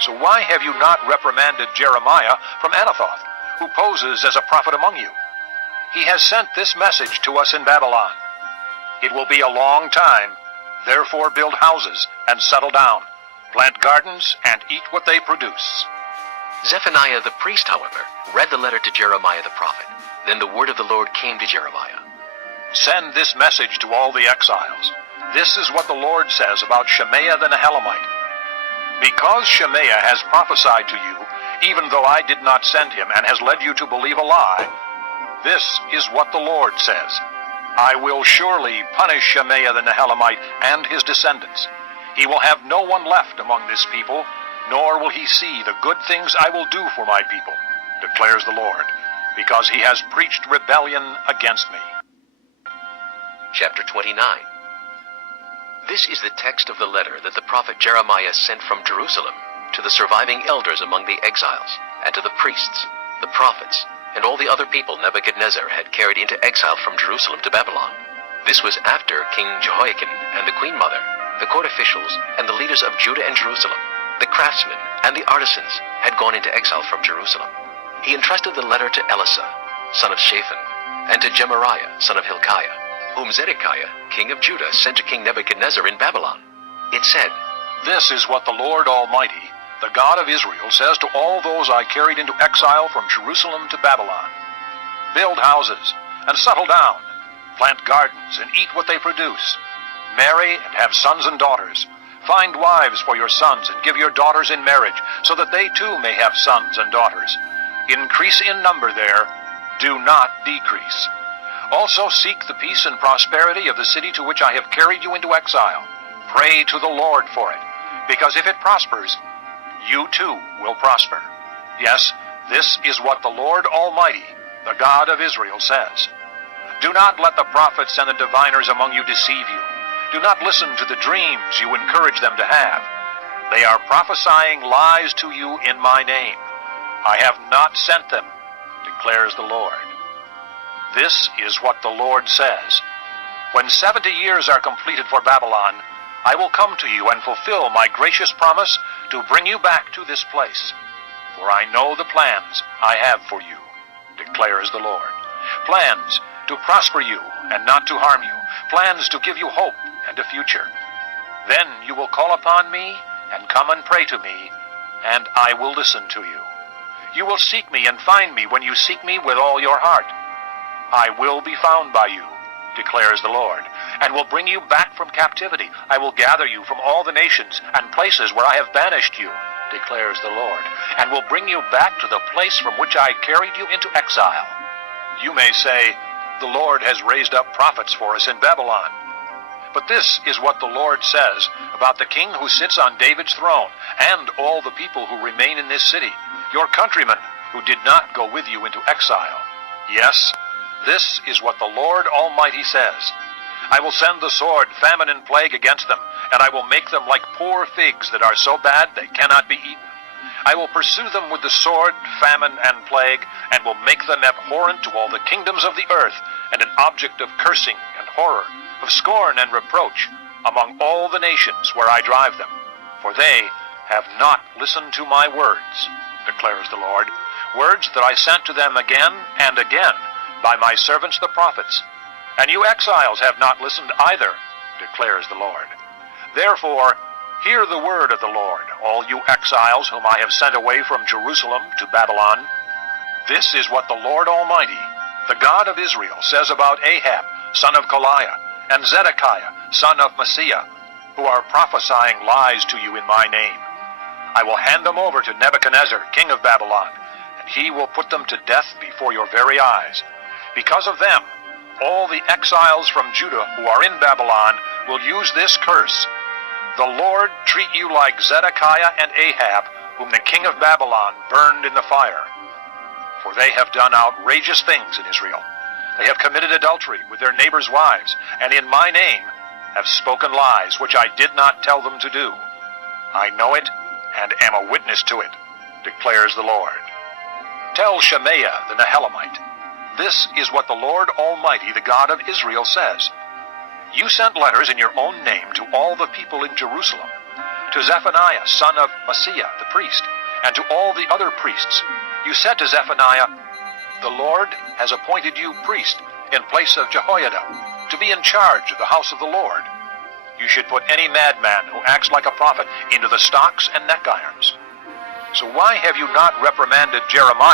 So why have you not reprimanded Jeremiah from Anathoth, who poses as a prophet among you? He has sent this message to us in Babylon. It will be a long time, therefore build houses and settle down, plant gardens and eat what they produce. Zephaniah the priest, however, read the letter to Jeremiah the prophet. Then the word of the Lord came to Jeremiah. Send this message to all the exiles. This is what the Lord says about Shemaiah the Nehelamite. Because Shemaiah has prophesied to you, even though I did not send him, and has led you to believe a lie, this is what the Lord says. I will surely punish Shemaiah the Nehelamite and his descendants. He will have no one left among this people, nor will he see the good things I will do for my people, declares the Lord, because he has preached rebellion against me. Chapter 29. This is the text of the letter that the prophet Jeremiah sent from Jerusalem to the surviving elders among the exiles, and to the priests, the prophets, and all the other people Nebuchadnezzar had carried into exile from Jerusalem to Babylon. This was after King Jehoiakim and the queen mother, the court officials, and the leaders of Judah and Jerusalem, the craftsmen and the artisans, had gone into exile from Jerusalem. He entrusted the letter to Elisha, son of Shaphan, and to Gemariah, son of Hilkiah, whom Zedekiah, king of Judah, sent to King Nebuchadnezzar in Babylon. It said, This is what the Lord Almighty, the God of Israel, says to all those I carried into exile from Jerusalem to Babylon. Build houses and settle down, plant gardens and eat what they produce. Marry and have sons and daughters. Find wives for your sons and give your daughters in marriage, so that they too may have sons and daughters. Increase in number there, do not decrease. Also seek the peace and prosperity of the city to which I have carried you into exile. Pray to the Lord for it, because if it prospers, you too will prosper. Yes, this is what the Lord Almighty, the God of Israel, says. Do not let the prophets and the diviners among you deceive you. Do not listen to the dreams you encourage them to have. They are prophesying lies to you in my name. I have not sent them, declares the Lord. This is what the Lord says. When 70 years are completed for Babylon, I will come to you and fulfill my gracious promise to bring you back to this place. For I know the plans I have for you, declares the Lord. Plans to prosper you and not to harm you. Plans to give you hope and a future. Then you will call upon me and come and pray to me, and I will listen to you. You will seek me and find me when you seek me with all your heart. I will be found by you, declares the Lord, and will bring you back from captivity. I will gather you from all the nations and places where I have banished you, declares the Lord, and will bring you back to the place from which I carried you into exile. You may say, the Lord has raised up prophets for us in Babylon. But this is what the Lord says about the king who sits on David's throne, and all the people who remain in this city, your countrymen who did not go with you into exile. Yes, this is what the Lord Almighty says. I will send the sword, famine, and plague against them, and I will make them like poor figs that are so bad they cannot be eaten. I will pursue them with the sword, famine, and plague, and will make them abhorrent to all the kingdoms of the earth, and an object of cursing and horror, of scorn and reproach, among all the nations where I drive them. For they have not listened to my words, declares the Lord, words that I sent to them again and again by my servants the prophets. And you exiles have not listened either, declares the Lord. Therefore, hear the word of the Lord, all you exiles whom I have sent away from Jerusalem to Babylon. This is what the Lord Almighty, the God of Israel, says about Ahab, son of Koliah, and Zedekiah, son of Maaseiah, who are prophesying lies to you in my name. I will hand them over to Nebuchadnezzar, king of Babylon, and he will put them to death before your very eyes. Because of them, all the exiles from Judah who are in Babylon will use this curse. The Lord treat you like Zedekiah and Ahab, whom the king of Babylon burned in the fire. For they have done outrageous things in Israel. They have committed adultery with their neighbors' wives, and in my name have spoken lies which I did not tell them to do. I know it and am a witness to it, declares the Lord. Tell Shemaiah the Nehelamite, this is what the Lord Almighty, the God of Israel, says. You sent letters in your own name to all the people in Jerusalem, to Zephaniah, son of Maaseiah, the priest, and to all the other priests, you said to Zephaniah, the Lord has appointed you priest in place of Jehoiada, to be in charge of the house of the Lord. You should put any madman who acts like a prophet into the stocks and neck irons. So why have you not reprimanded Jeremiah